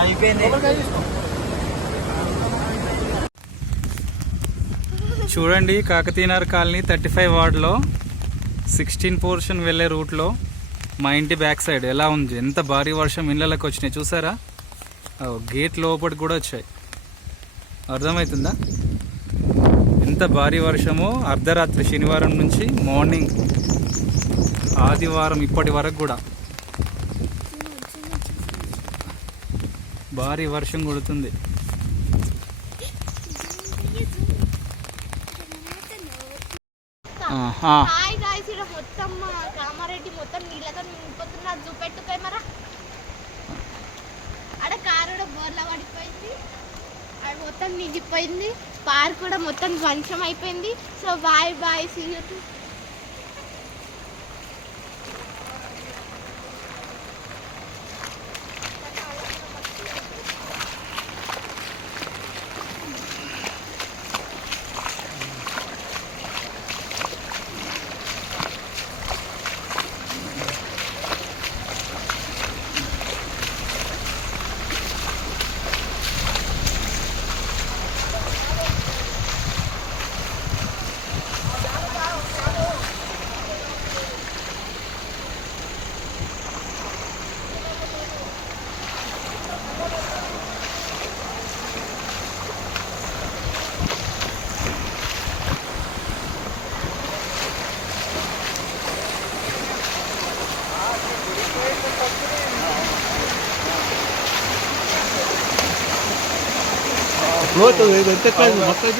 అయిపోయింది. చూడండి Kakatiyanagar colony thirty five వార్డ్లో సిక్స్టీన్ పోర్షన్ వెళ్ళే రూట్లో మా ఇంటి బ్యాక్ సైడ్ ఎలా ఉంది? ఎంత భారీ వర్షం ఇళ్ళకి వచ్చినాయి చూసారా? గేట్ లోపలికి కూడా వచ్చాయి. అర్థమవుతుందా? ఎంత భారీ వర్షమో అర్ధరాత్రి శనివారం నుంచి మార్నింగ్ ఆదివారం ఇప్పటి వరకు కూడా. భారీ వర్షం కొడుతుంది. మొత్తం కామారెడ్డి మొత్తం నీళ్ళతో నిండిపోతున్నా చూపెట్టు కెమెరా. ఆడ కారు కూడా బోర్లా పడిపోయింది. ఆడ మొత్తం నిండిపోయింది. పార్క్ కూడా మొత్తం ధ్వంసం అయిపోయింది. So bye bye see you మొత్తం